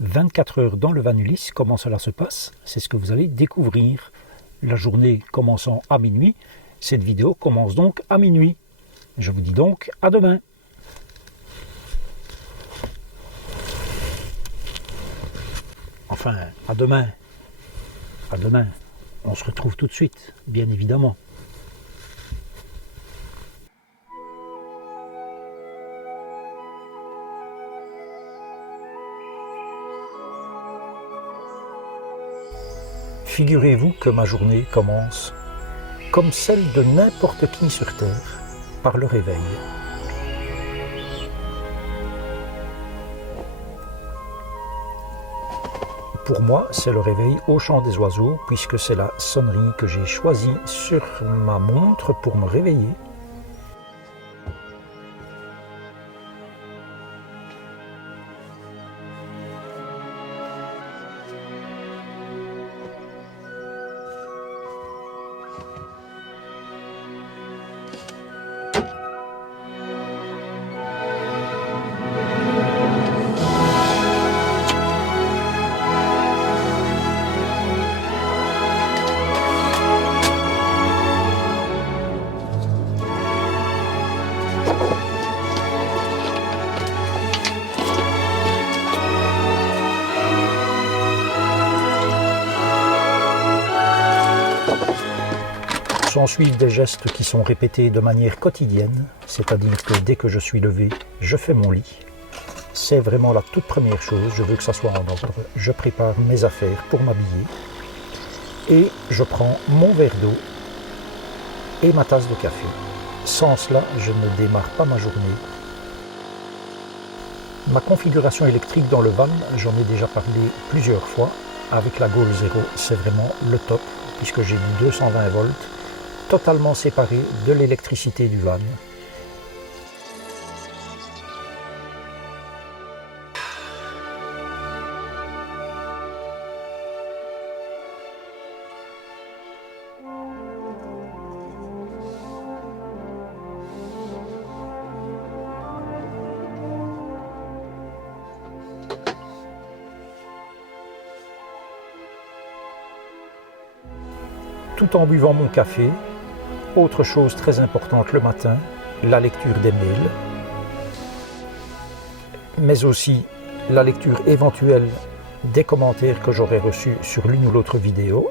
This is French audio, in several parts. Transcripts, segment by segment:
24 heures dans le Van Ulysse, comment cela se passe? C'est ce que vous allez découvrir. La journée commençant à minuit, cette vidéo commence donc à minuit. Je vous dis donc à demain. Enfin, à demain. À demain. On se retrouve tout de suite, bien évidemment. Figurez-vous que ma journée commence, comme celle de n'importe qui sur Terre, par le réveil. Pour moi, c'est le réveil au chant des oiseaux, puisque c'est la sonnerie que j'ai choisie sur ma montre pour me réveiller. S'ensuivent des gestes qui sont répétés de manière quotidienne, c'est-à-dire que dès que je suis levé, je fais mon lit. C'est vraiment la toute première chose, je veux que ça soit en ordre. Je prépare mes affaires pour m'habiller et je prends mon verre d'eau et ma tasse de café. Sans cela, je ne démarre pas ma journée. Ma configuration électrique dans le van, j'en ai déjà parlé plusieurs fois. Avec la Goal Zero, c'est vraiment le top, puisque j'ai mis 220 volts, totalement séparé de l'électricité du van. Tout en buvant mon café, autre chose très importante le matin, la lecture des mails, mais aussi la lecture éventuelle des commentaires que j'aurais reçus sur l'une ou l'autre vidéo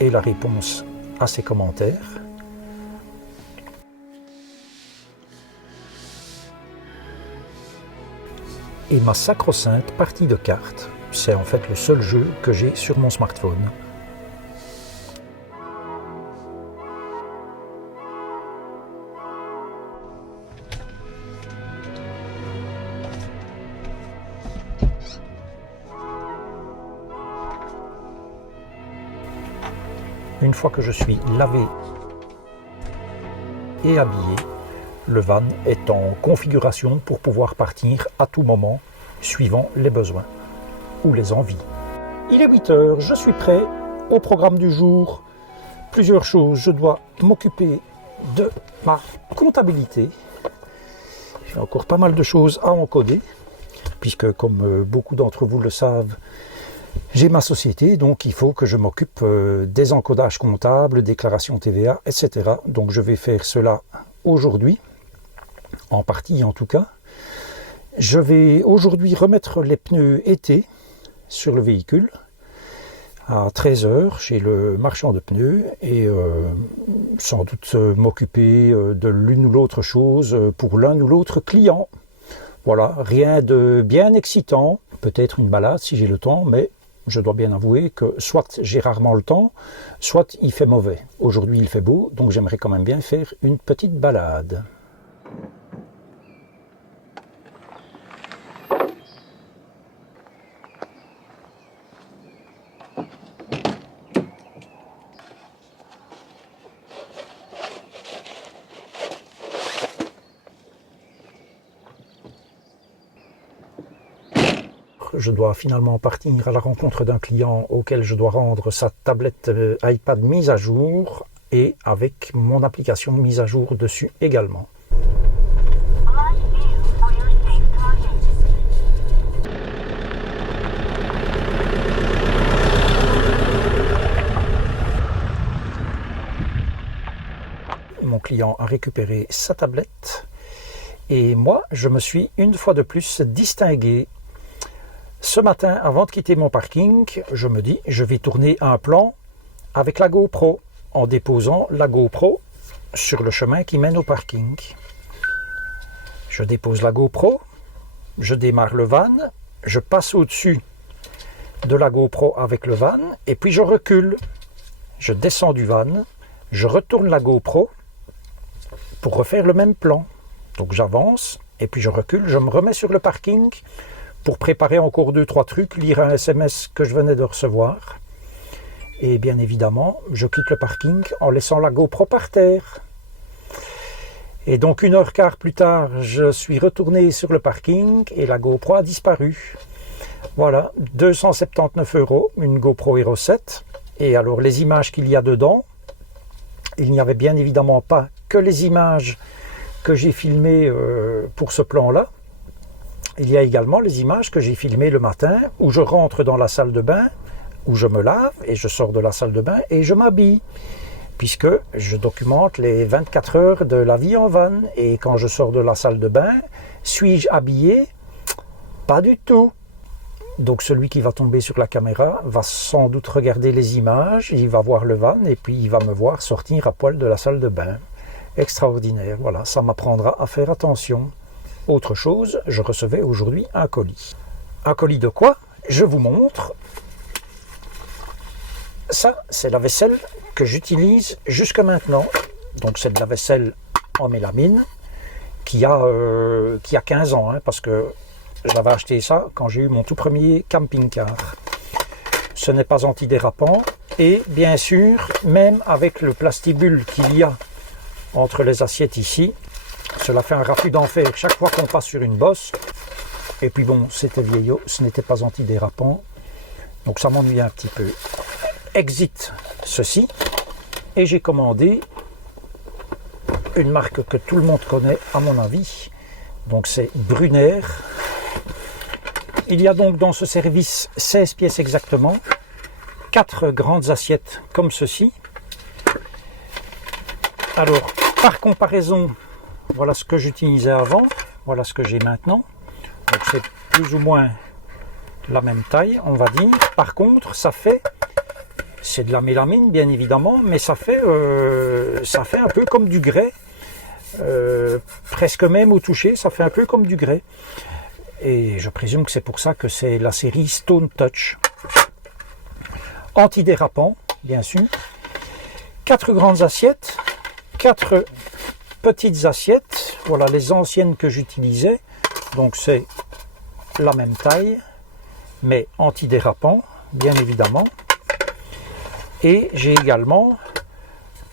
et la réponse à ces commentaires. Et ma sacro-sainte partie de cartes, c'est en fait le seul jeu que j'ai sur mon smartphone. Une fois que je suis lavé et habillé, le van est en configuration pour pouvoir partir à tout moment, suivant les besoins ou les envies. Il est 8 heures, je suis prêt au programme du jour. Plusieurs choses, je dois m'occuper de ma comptabilité. J'ai encore pas mal de choses à encoder, puisque comme beaucoup d'entre vous le savent, j'ai ma société, donc il faut que je m'occupe des encodages comptables, déclarations TVA, etc. Donc je vais faire cela aujourd'hui, en partie en tout cas. Je vais aujourd'hui remettre les pneus été sur le véhicule à 13 h chez le marchand de pneus et sans doute m'occuper de l'une ou l'autre chose pour l'un ou l'autre client. Voilà, rien de bien excitant, peut-être une balade si j'ai le temps, mais je dois bien avouer que soit j'ai rarement le temps, soit il fait mauvais. Aujourd'hui il fait beau, donc j'aimerais quand même bien faire une petite balade. Je dois finalement partir à la rencontre d'un client auquel je dois rendre sa tablette iPad mise à jour et avec mon application mise à jour dessus également. à récupérer sa tablette. Et moi, je me suis une fois de plus distingué. Ce matin, avant de quitter mon parking, je me dis, je vais tourner un plan avec la GoPro, en déposant la GoPro sur le chemin qui mène au parking. Je dépose la GoPro, je démarre le van, je passe au-dessus de la GoPro avec le van, et puis je recule. Je descends du van, je retourne la GoPro pour refaire le même plan. Donc j'avance, et puis je recule, je me remets sur le parking pour préparer encore 2-3 trucs, lire un SMS que je venais de recevoir. Et bien évidemment, je quitte le parking en laissant la GoPro par terre. Et donc 1h15 plus tard, je suis retourné sur le parking et la GoPro a disparu. Voilà, 279 €, une GoPro Hero 7. Et alors les images qu'il y a dedans, il n'y avait bien évidemment pas que les images que j'ai filmées pour ce plan-là. Il y a également les images que j'ai filmées le matin où je rentre dans la salle de bain, où je me lave et je sors de la salle de bain et je m'habille, puisque je documente les 24 heures de la vie en van. Et quand je sors de la salle de bain, suis-je habillé? Pas du tout. Donc celui qui va tomber sur la caméra va sans doute regarder les images, il va voir le van et puis il va me voir sortir à poil de la salle de bain. Extraordinaire, voilà, ça m'apprendra à faire attention. Autre chose, je recevais aujourd'hui un colis. Un colis de quoi? Je vous montre. Ça, c'est la vaisselle que j'utilise jusque maintenant. Donc c'est de la vaisselle en mélamine qui a 15 ans, hein, parce que j'avais acheté ça quand j'ai eu mon tout premier camping-car. Ce n'est pas antidérapant et bien sûr, même avec le plastibule qu'il y a entre les assiettes ici, cela fait un raffut d'enfer chaque fois qu'on passe sur une bosse. Et puis bon, c'était vieillot, ce n'était pas antidérapant, donc ça m'ennuie un petit peu. Exit ceci, et j'ai commandé une marque que tout le monde connaît à mon avis, donc c'est Brunner. Il y a donc dans ce service 16 pièces exactement, 4 grandes assiettes comme ceci. Alors, par comparaison, voilà ce que j'utilisais avant, voilà ce que j'ai maintenant. Donc c'est plus ou moins la même taille, on va dire. Par contre, ça fait, c'est de la mélamine bien évidemment, mais ça fait un peu comme du grès, presque même au toucher, ça fait un peu comme du grès. Et je présume que c'est pour ça que c'est la série Stone Touch. Antidérapant, bien sûr. 4 grandes assiettes, 4 petites assiettes, voilà les anciennes que j'utilisais, donc c'est la même taille, mais antidérapant, bien évidemment. Et j'ai également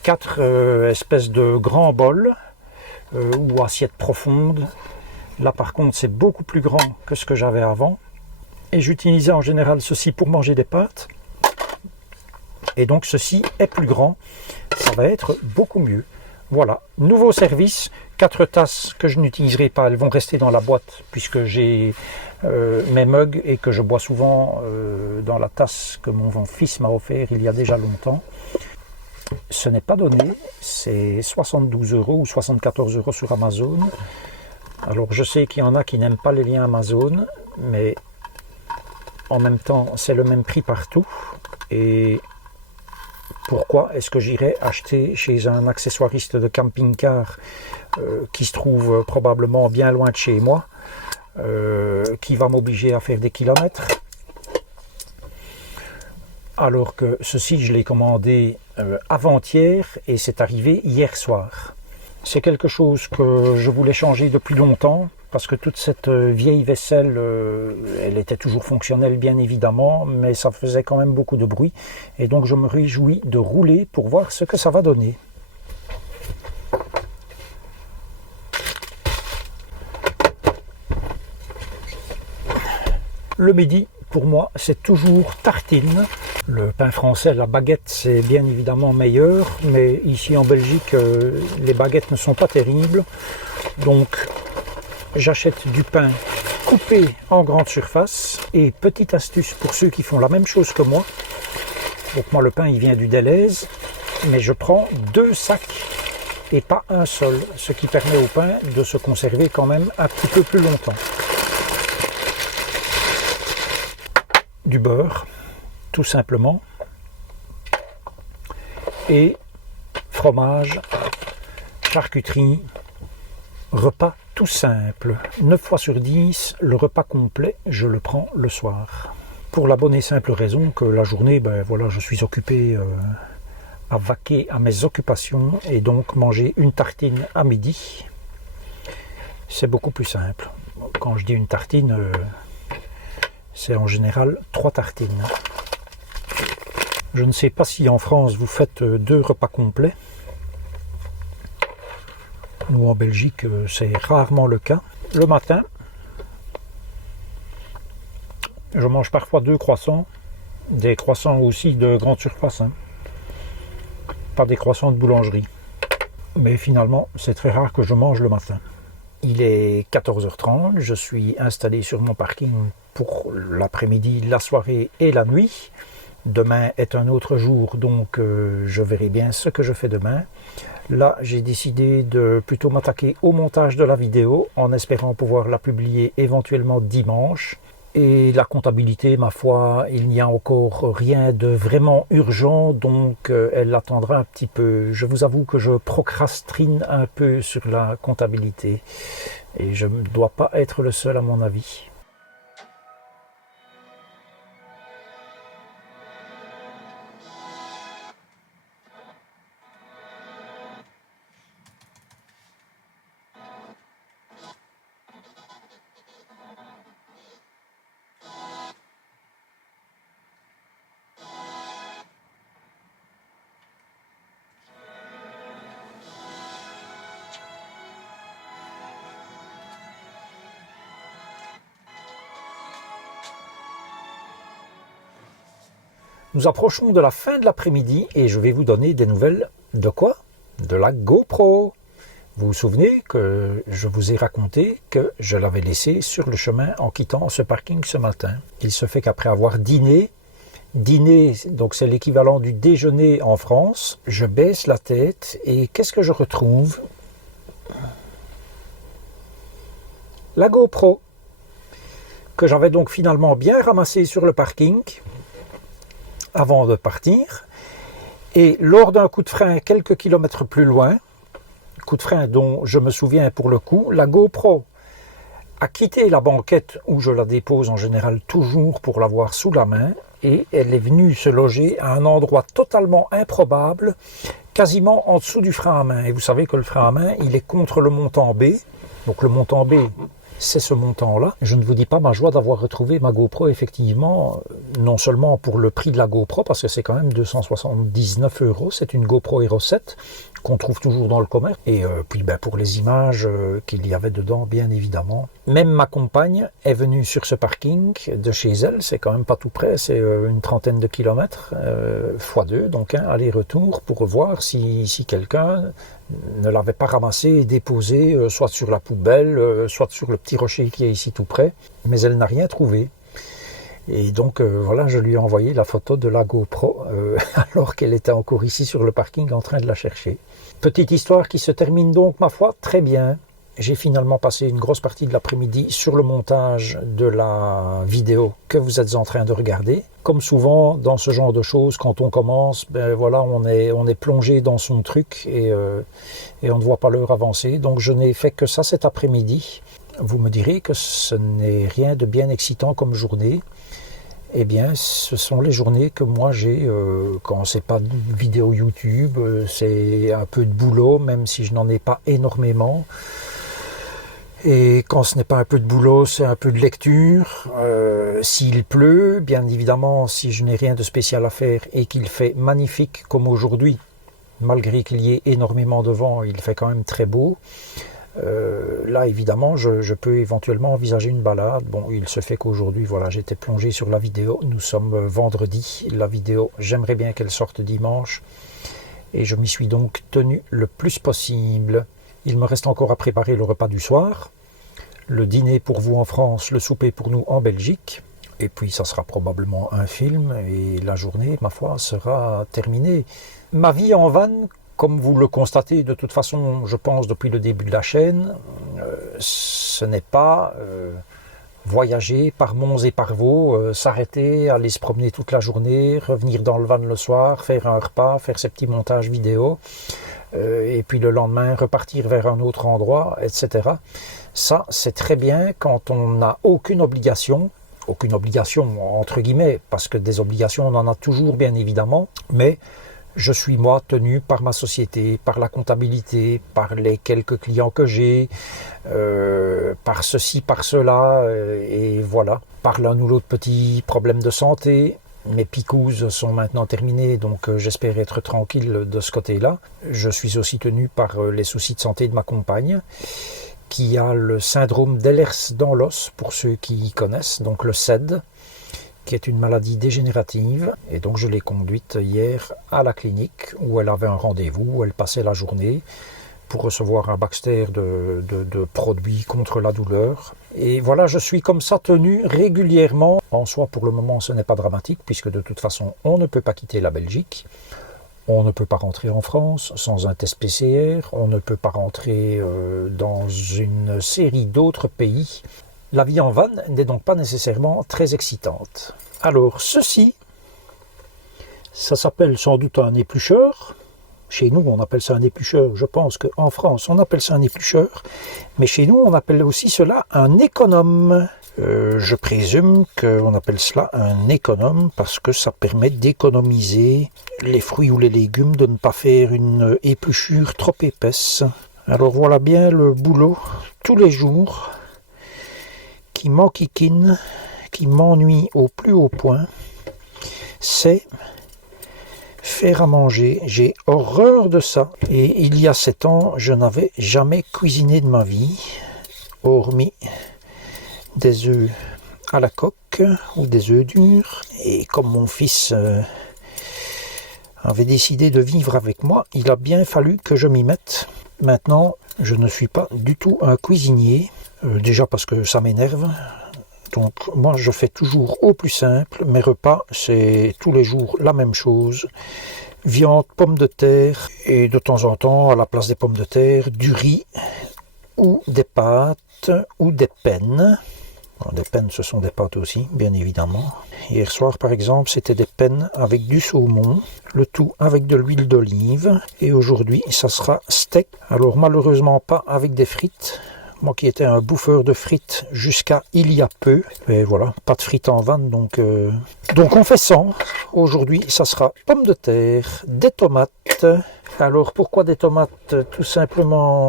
4 espèces de grands bols ou assiettes profondes. Là par contre c'est beaucoup plus grand que ce que j'avais avant. Et j'utilisais en général ceci pour manger des pâtes. Et donc ceci est plus grand, ça va être beaucoup mieux. Voilà, nouveau service, 4 tasses que je n'utiliserai pas, elles vont rester dans la boîte puisque j'ai mes mugs et que je bois souvent dans la tasse que mon fils m'a offert il y a déjà longtemps. Ce n'est pas donné, c'est 72 € ou 74 € sur Amazon. Alors je sais qu'il y en a qui n'aiment pas les liens Amazon, mais en même temps c'est le même prix partout. Et pourquoi est-ce que j'irais acheter chez un accessoiriste de camping-car qui se trouve probablement bien loin de chez moi, qui va m'obliger à faire des kilomètres, alors que ceci je l'ai commandé avant-hier et c'est arrivé hier soir. C'est quelque chose que je voulais changer depuis longtemps, parce que toute cette vieille vaisselle, elle était toujours fonctionnelle bien évidemment, mais ça faisait quand même beaucoup de bruit. Et donc je me réjouis de rouler pour voir ce que ça va donner. Le midi, pour moi, c'est toujours tartine. Le pain français, la baguette, c'est bien évidemment meilleur, mais ici en Belgique, les baguettes ne sont pas terribles. Donc, j'achète du pain coupé en grande surface. Et petite astuce pour ceux qui font la même chose que moi. Donc moi, le pain, il vient du Delhaize, mais je prends 2 sacs et pas un seul, ce qui permet au pain de se conserver quand même un petit peu plus longtemps. Du beurre, tout simplement, et fromage, charcuterie, repas tout simple. 9 fois sur 10, le repas complet, je le prends le soir. Pour la bonne et simple raison que la journée, voilà, je suis occupé à vaquer à mes occupations et donc manger une tartine à midi, c'est beaucoup plus simple. Quand je dis une tartine, c'est en général 3 tartines. Je ne sais pas si en France vous faites 2 repas complets. Nous en Belgique, c'est rarement le cas. Le matin, je mange parfois 2 croissants, des croissants aussi de grande surface, hein. Pas des croissants de boulangerie. Mais finalement, c'est très rare que je mange le matin. Il est 14h30, je suis installé sur mon parking pour l'après-midi, la soirée et la nuit. Demain est un autre jour, donc je verrai bien ce que je fais demain. Là, j'ai décidé de plutôt m'attaquer au montage de la vidéo en espérant pouvoir la publier éventuellement dimanche. Et la comptabilité, ma foi, il n'y a encore rien de vraiment urgent, donc elle attendra un petit peu. Je vous avoue que je procrastine un peu sur la comptabilité et je ne dois pas être le seul à mon avis. Nous approchons de la fin de l'après-midi et je vais vous donner des nouvelles de quoi? De la GoPro. Vous vous souvenez que je vous ai raconté que je l'avais laissée sur le chemin en quittant ce parking ce matin. Il se fait qu'après avoir dîné, donc c'est l'équivalent du déjeuner en France, je baisse la tête et qu'est-ce que je retrouve? La GoPro, que j'avais donc finalement bien ramassée sur le parking avant de partir, et lors d'un coup de frein quelques kilomètres plus loin, coup de frein dont je me souviens pour le coup, la GoPro a quitté la banquette où je la dépose en général toujours pour l'avoir sous la main, et elle est venue se loger à un endroit totalement improbable, quasiment en dessous du frein à main. Et vous savez que le frein à main, il est contre le montant B, donc le montant B, c'est ce montant-là. Je ne vous dis pas ma joie d'avoir retrouvé ma GoPro, effectivement, non seulement pour le prix de la GoPro, parce que c'est quand même 279 €, c'est une GoPro Hero 7, qu'on trouve toujours dans le commerce, et puis pour les images qu'il y avait dedans, bien évidemment. Même ma compagne est venue sur ce parking de chez elle, c'est quand même pas tout près, c'est une trentaine de kilomètres, x2, donc aller-retour, pour voir si quelqu'un ne l'avait pas ramassé et déposé soit sur la poubelle, soit sur le petit rocher qui est ici tout près, mais elle n'a rien trouvé. Et donc voilà, je lui ai envoyé la photo de la GoPro alors qu'elle était encore ici sur le parking en train de la chercher. Petite histoire qui se termine donc, ma foi, très bien. J'ai finalement passé une grosse partie de l'après-midi sur le montage de la vidéo que vous êtes en train de regarder. Comme souvent dans ce genre de choses, quand on commence, voilà, on est plongé dans son truc et on ne voit pas l'heure avancer. Donc je n'ai fait que ça cet après-midi. Vous me direz que ce n'est rien de bien excitant comme journée. Eh bien, ce sont les journées que moi j'ai quand c'est pas de vidéo YouTube, c'est un peu de boulot, même si je n'en ai pas énormément. Et quand ce n'est pas un peu de boulot, c'est un peu de lecture. S'il pleut, bien évidemment, si je n'ai rien de spécial à faire et qu'il fait magnifique comme aujourd'hui, malgré qu'il y ait énormément de vent, il fait quand même très beau. Là évidemment je peux éventuellement envisager une balade. Bon, il se fait qu'aujourd'hui voilà, j'étais plongé sur la vidéo, nous sommes vendredi, la vidéo j'aimerais bien qu'elle sorte dimanche et je m'y suis donc tenu le plus possible. Il me reste encore à préparer le repas du soir, le dîner pour vous en France, le souper pour nous en Belgique, et puis ça sera probablement un film et la journée, ma foi, sera terminée. Ma vie en van comme vous le constatez de toute façon, je pense, depuis le début de la chaîne, ce n'est pas voyager par monts et par vaux, s'arrêter, aller se promener toute la journée, revenir dans le van le soir, faire un repas, faire ses petits montages vidéo, et puis le lendemain repartir vers un autre endroit, etc. Ça, c'est très bien quand on n'a aucune obligation entre guillemets, parce que des obligations on en a toujours bien évidemment, mais je suis moi tenu par ma société, par la comptabilité, par les quelques clients que j'ai, par ceci, par cela, et voilà, par l'un ou l'autre petit problème de santé. Mes picouzes sont maintenant terminées, donc j'espère être tranquille de ce côté-là. Je suis aussi tenu par les soucis de santé de ma compagne, qui a le syndrome d'Ehlers dans l'os, pour ceux qui connaissent, donc le SED, qui est une maladie dégénérative. Et donc je l'ai conduite hier à la clinique, où elle avait un rendez-vous, où elle passait la journée pour recevoir un Baxter de produits contre la douleur. Et voilà, je suis comme ça tenu régulièrement. En soi, pour le moment, ce n'est pas dramatique, puisque de toute façon, on ne peut pas quitter la Belgique. On ne peut pas rentrer en France sans un test PCR. On ne peut pas rentrer dans une série d'autres pays. La vie en van n'est donc pas nécessairement très excitante. Alors, ceci, ça s'appelle sans doute un éplucheur. Chez nous, on appelle ça un éplucheur. Je pense qu'en France, on appelle ça un éplucheur. Mais chez nous, on appelle aussi cela un économe. Je présume qu'on appelle cela un économe parce que ça permet d'économiser les fruits ou les légumes, de ne pas faire une épluchure trop épaisse. Alors voilà bien le boulot tous les jours qui m'enquiquine, qui m'ennuie au plus haut point. C'est faire à manger. J'ai horreur de ça. Et il y a 7 ans, je n'avais jamais cuisiné de ma vie, hormis des œufs à la coque ou des œufs durs. Et comme mon fils avait décidé de vivre avec moi, il a bien fallu que je m'y mette. Maintenant, je ne suis pas du tout un cuisinier, déjà parce que ça m'énerve. Donc moi je fais toujours au plus simple, mes repas c'est tous les jours la même chose, viande, pommes de terre et de temps en temps à la place des pommes de terre, du riz ou des pâtes ou des pennes. Des pennes ce sont des pâtes aussi bien évidemment. Hier soir par exemple c'était des pennes avec du saumon, le tout avec de l'huile d'olive et aujourd'hui ça sera steak, alors malheureusement pas avec des frites. Moi qui étais un bouffeur de frites jusqu'à il y a peu. Et voilà, pas de frites en vanne, donc on fait sans. Aujourd'hui, ça sera pommes de terre, des tomates. Alors pourquoi des tomates? Tout simplement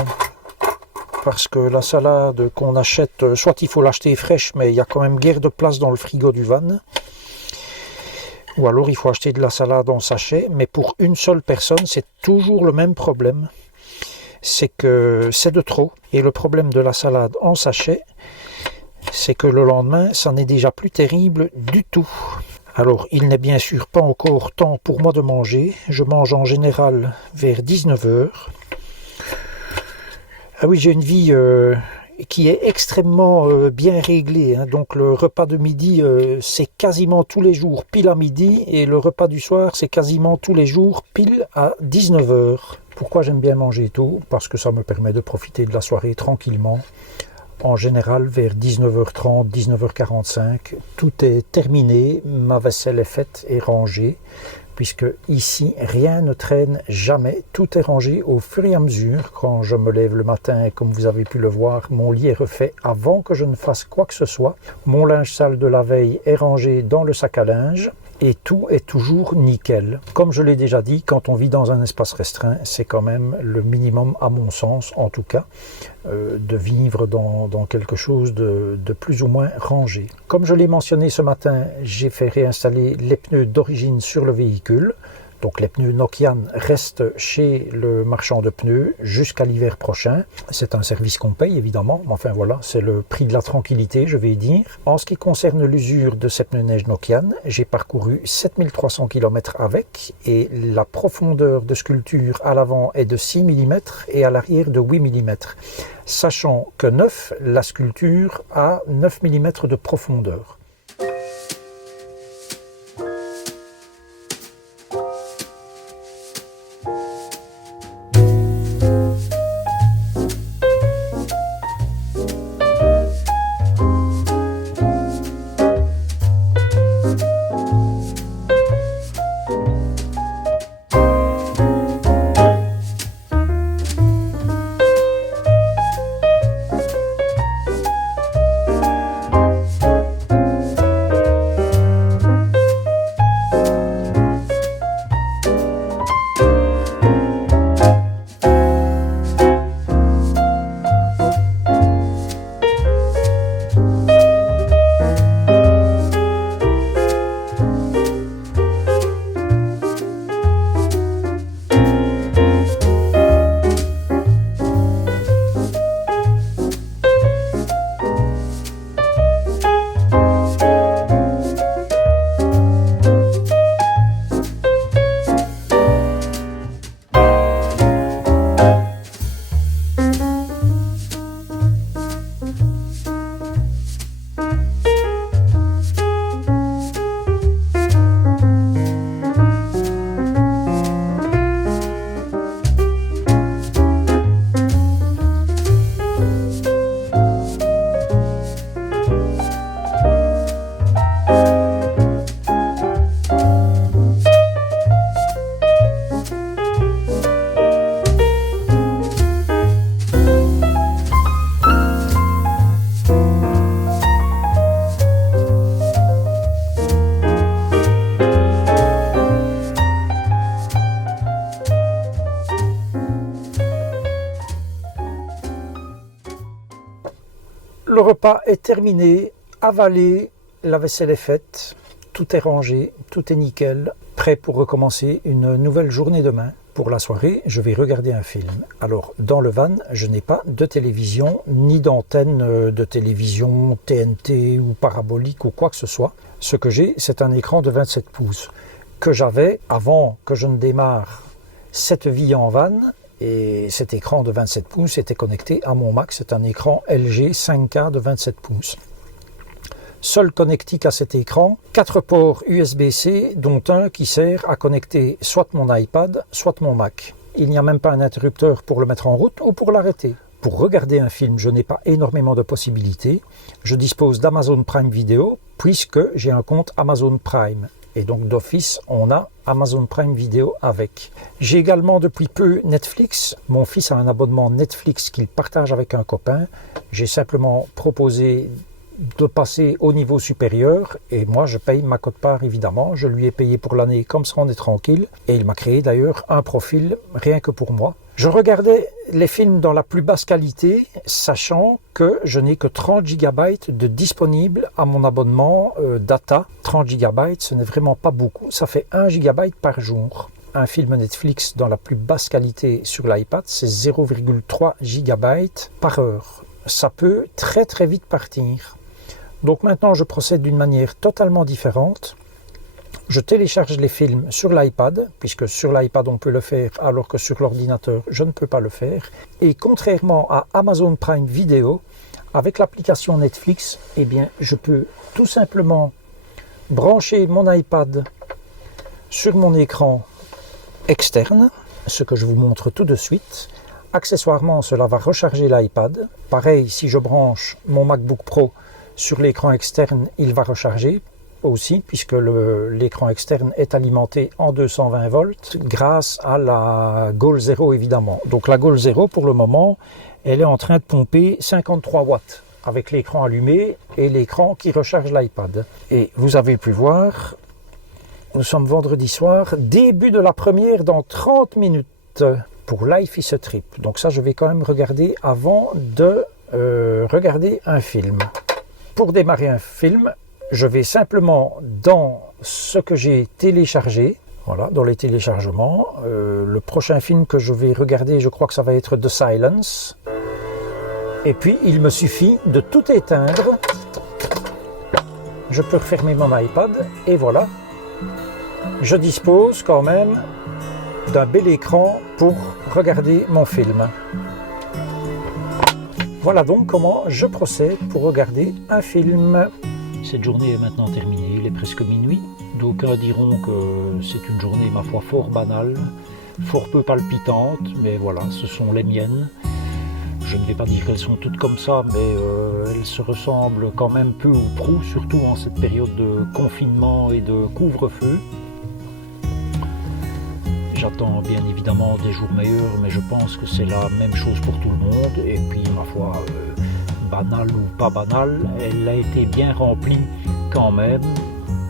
parce que la salade qu'on achète, soit il faut l'acheter fraîche, mais il y a quand même guère de place dans le frigo du van. Ou alors il faut acheter de la salade en sachet, mais pour une seule personne, c'est toujours le même problème. C'est que c'est de trop. Et le problème de la salade en sachet, c'est que le lendemain, ça n'est déjà plus terrible du tout. Alors, il n'est bien sûr pas encore temps pour moi de manger. Je mange en général vers 19h. Ah oui, j'ai une vie qui est extrêmement bien réglée. Hein. Donc, le repas de midi, c'est quasiment tous les jours pile à midi. Et le repas du soir, c'est quasiment tous les jours pile à 19h. Pourquoi j'aime bien manger tôt? Parce que ça me permet de profiter de la soirée tranquillement. En général, vers 19h30, 19h45, tout est terminé, ma vaisselle est faite et rangée, puisque ici, rien ne traîne jamais, tout est rangé au fur et à mesure. Quand je me lève le matin, comme vous avez pu le voir, mon lit est refait avant que je ne fasse quoi que ce soit. Mon linge sale de la veille est rangé dans le sac à linge. Et tout est toujours nickel. Comme je l'ai déjà dit, quand on vit dans un espace restreint, c'est quand même le minimum, à mon sens en tout cas, de vivre dans quelque chose de plus ou moins rangé. Comme je l'ai mentionné ce matin, j'ai fait réinstaller les pneus d'origine sur le véhicule. Donc les pneus Nokian restent chez le marchand de pneus jusqu'à l'hiver prochain. C'est un service qu'on paye évidemment, mais enfin voilà, c'est le prix de la tranquillité, je vais dire. En ce qui concerne l'usure de ces pneus neige Nokian, j'ai parcouru 7300 km avec et la profondeur de sculpture à l'avant est de 6 mm et à l'arrière de 8 mm. Sachant que neuf, la sculpture a 9 mm de profondeur. repas est terminé, avalé, la vaisselle est faite, tout est rangé, tout est nickel, prêt pour recommencer une nouvelle journée demain. Pour la soirée, je vais regarder un film. Alors, dans le van, je n'ai pas de télévision, ni d'antenne de télévision TNT ou parabolique ou quoi que ce soit. Ce que j'ai, c'est un écran de 27 pouces que j'avais avant que je ne démarre cette vie en van. Et cet écran de 27 pouces était connecté à mon Mac. C'est un écran LG 5K de 27 pouces. Seul connectique à cet écran, 4 ports USB-C, dont un qui sert à connecter soit mon iPad, soit mon Mac. Il n'y a même pas un interrupteur pour le mettre en route ou pour l'arrêter. Pour regarder un film, je n'ai pas énormément de possibilités. Je dispose d'Amazon Prime Video, puisque j'ai un compte Amazon Prime. Et donc d'office, on a Amazon Prime Video avec. J'ai également depuis peu Netflix. Mon fils a un abonnement Netflix qu'il partage avec un copain. J'ai simplement proposé de passer au niveau supérieur et moi je paye ma quote-part évidemment. Je lui ai payé pour l'année comme ça on est tranquille et il m'a créé d'ailleurs un profil rien que pour moi. Je regardais les films dans la plus basse qualité sachant que je n'ai que 30 GB de disponible à mon abonnement data. 30 GB ce n'est vraiment pas beaucoup, ça fait 1 GB par jour. Un film Netflix dans la plus basse qualité sur l'iPad c'est 0,3 GB par heure. Ça peut très très vite partir. Donc maintenant, je procède d'une manière totalement différente. Je télécharge les films sur l'iPad, puisque sur l'iPad on peut le faire, alors que sur l'ordinateur je ne peux pas le faire. Et contrairement à Amazon Prime Video, avec l'application Netflix, eh bien, je peux tout simplement brancher mon iPad sur mon écran externe, ce que je vous montre tout de suite. Accessoirement, cela va recharger l'iPad. Pareil, si je branche mon MacBook Pro sur l'écran externe, il va recharger aussi, puisque l'écran externe est alimenté en 220 volts grâce à la Goal Zero évidemment. Donc la Goal Zero, pour le moment, elle est en train de pomper 53 watts avec l'écran allumé et l'écran qui recharge l'iPad. Et vous avez pu voir, nous sommes vendredi soir, début de la première dans 30 minutes. Pour Life is a Trip. Donc ça, je vais quand même regarder avant de regarder un film. Pour démarrer un film, je vais simplement dans ce que j'ai téléchargé. Voilà, dans les téléchargements. Le prochain film que je vais regarder, je crois que ça va être The Silence. Et puis, il me suffit de tout éteindre. Je peux refermer mon iPad et voilà. Je dispose quand même d'un bel écran pour regarder mon film. Voilà donc comment je procède pour regarder un film. Cette journée est maintenant terminée, il est presque minuit. D'aucuns diront que c'est une journée, ma foi, fort banale, fort peu palpitante, mais voilà, ce sont les miennes. Je ne vais pas dire qu'elles sont toutes comme ça, mais elles se ressemblent quand même peu ou prou, surtout en cette période de confinement et de couvre-feu. J'attends bien évidemment des jours meilleurs, mais je pense que c'est la même chose pour tout le monde. Et puis, ma foi, banale ou pas banale, elle a été bien remplie quand même,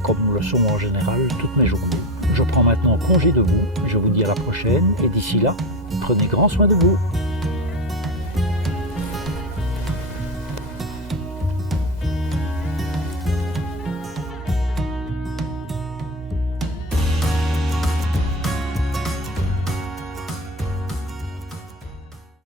comme le sont en général toutes mes journées. Je prends maintenant congé de vous, je vous dis à la prochaine, et d'ici là, prenez grand soin de vous.